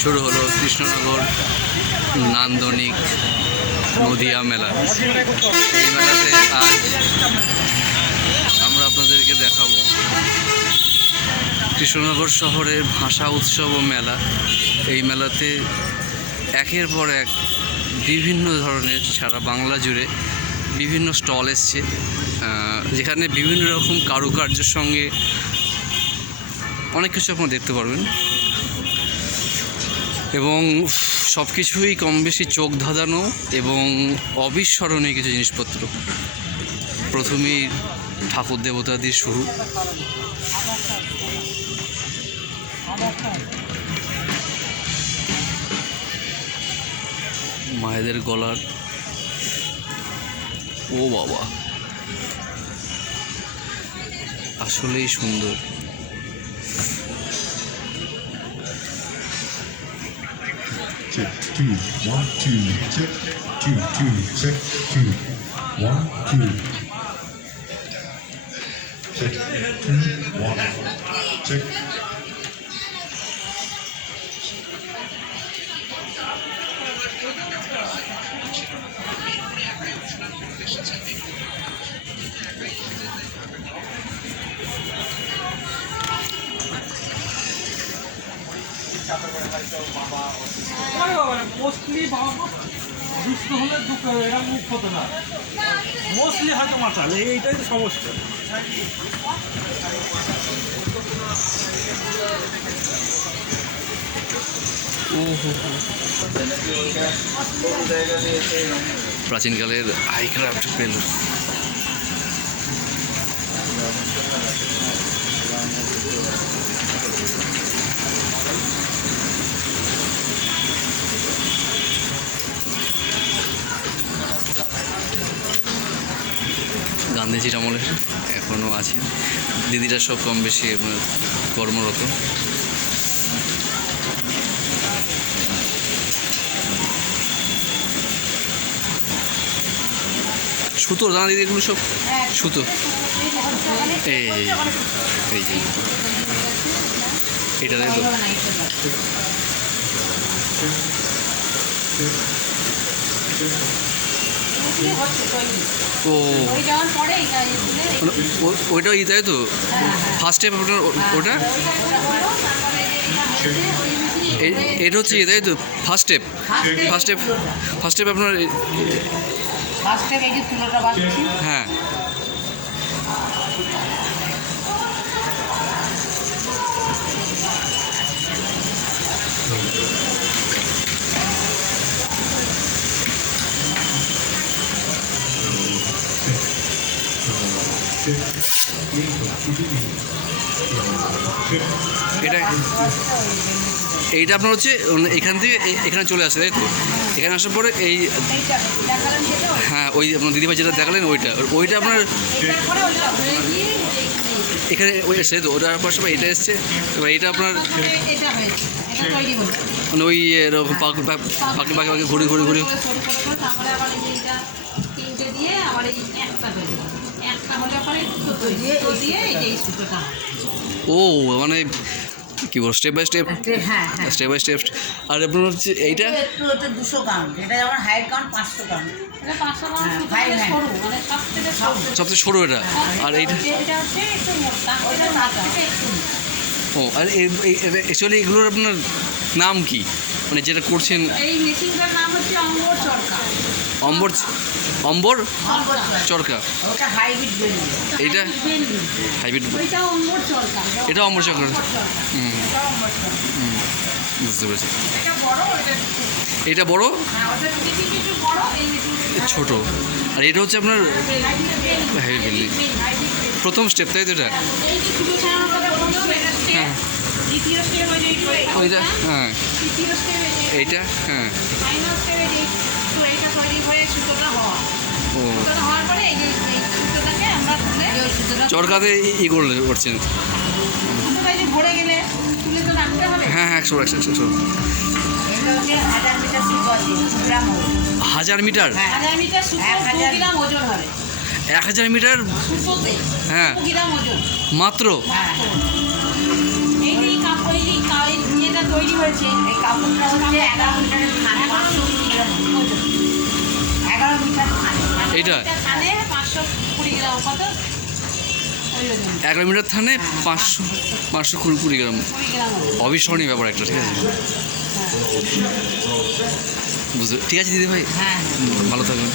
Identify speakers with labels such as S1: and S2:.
S1: শুরু হলো কৃষ্ণনগর নান্দনিক নদিয়া মেলা। এই মেলাতে আজ আমরা আপনাদেরকে দেখাবো কৃষ্ণনগর শহরের ভাষা উৎসব ও মেলা। এই মেলাতে একের পর এক বিভিন্ন ধরনের সারা বাংলা জুড়ে বিভিন্ন স্টল এসছে। যেখানে বিভিন্ন রকম কারুকার্যের সঙ্গে অনেক কিছু আপনারা দেখতে পারবেন। এবং সব কিছুই কম বেশি চোখ ধাঁধানো এবং অবিস্মরণীয় কিছু জিনিসপত্র। প্রথমেই ঠাকুর দেবতা দিয়ে শুরু। মায়েদের গলার ও বাবা। আসলেই সুন্দর।
S2: Two one two check two two check two one two check two one check
S3: হলে দুঃখ না। হয়তো এইটাই তো
S1: প্রাচীনকালের আইক্রাফট পেল গান্ধীজির আমলের এখনও আছে। দিদিরা সব কম বেশি কর্মরত। সুতো জানা দিদি এগুলো সব সুতো। এই এটা তো ও
S4: ওই
S1: ও- ওইটা ই তাই তো? ফার্স্ট স্টেপ ওটা এ- এটা হচ্ছে তাই তো? First step first step first step আপনার এ-
S4: ফার্স্টে এই যে তুলোটা
S1: হ্যাঁ। এটা এইটা আপনার হচ্ছে এখান থেকে এখানে চলে আসে, তাই তো? এখানে আসার পরে এই হ্যাঁ ওই আপনার দিদিভাই যেটা দেখালেন, ওইটা। ওইটা আপনার এখানে ওই এসে তো, ওটার পাশে এটা এসছে, এবার এটা আপনার মানে ওই পাখি পাকে পাকে ঘুরে ঘুরে ঘুরে ও মানে কি বল স্টেপ বাই স্টেপ
S4: হ্যাঁ হ্যাঁ।
S1: স্টেপ বাই স্টেপ আর আপনার হচ্ছে এইটা?
S5: একটু হচ্ছে দুশো গ্রাম এটা যেমন হাইট গ্রাম পাঁচশো হ্যাঁ,
S4: মানে সব থেকে সরু।
S1: সবচেয়ে সরু এটা? আর এইটা। ও আর অ্যাকচুয়ালি এগুলোর আপনার নাম কি? মানে যেটা করছেন
S4: এই মেশিনটার নাম হচ্ছে অঙ্গর চরকা।
S1: অম্বর অম্বর চরকা।
S5: ওটা হাইব্রিড বেলি
S1: হাইব্রিড এটা অম্বর চরকা।
S4: এটা
S1: হুম। বুঝতে পেরেছি।
S4: এটা বড় ছোট।
S1: এটা
S4: হ্যাঁ
S1: ছোট। আর এটা হচ্ছে আপনার হেভি বিল্ডিং প্রথম স্টেপ তাই তো এটা?
S4: এটা
S1: হ্যাঁ। ওইটা হ্যাঁ এইটা? হ্যাঁ।
S4: হয়ে।
S1: চরকাতে ই- করলে করছেন। হ্যাঁ হ্যাঁ একশো একশো একশো
S5: হাজার মিটার হ্যাঁ। এক হাজার।
S4: গ্রাম ওজন হবে।
S1: এক হাজার মিটার? হ্যাঁ।
S4: দু গ্রাম ওজন।
S1: মাত্র?
S5: হ্যাঁ
S4: এই যে এই কাপড় এই যে কা- এই ইয়েটা
S5: তৈরি হয়েছে এই কাপড়টা হচ্ছে এগারো মিটারের থানে পাঁচশো। এগারো মিটার থানে
S1: এইটা?
S4: থানে পাঁচশো কুড়ি গ্রাম কত?
S1: এগারো মিটার থানে পাঁচশো পাঁচশো। কুড়ি কুড়ি গ্রাম। অবিস্মরণীয় ব্যাপার একটা ঠিক আছে? বুঝতে ঠিক আছে দিদি ভাই?
S5: হ্যাঁ।
S1: ভালো থাকবেন।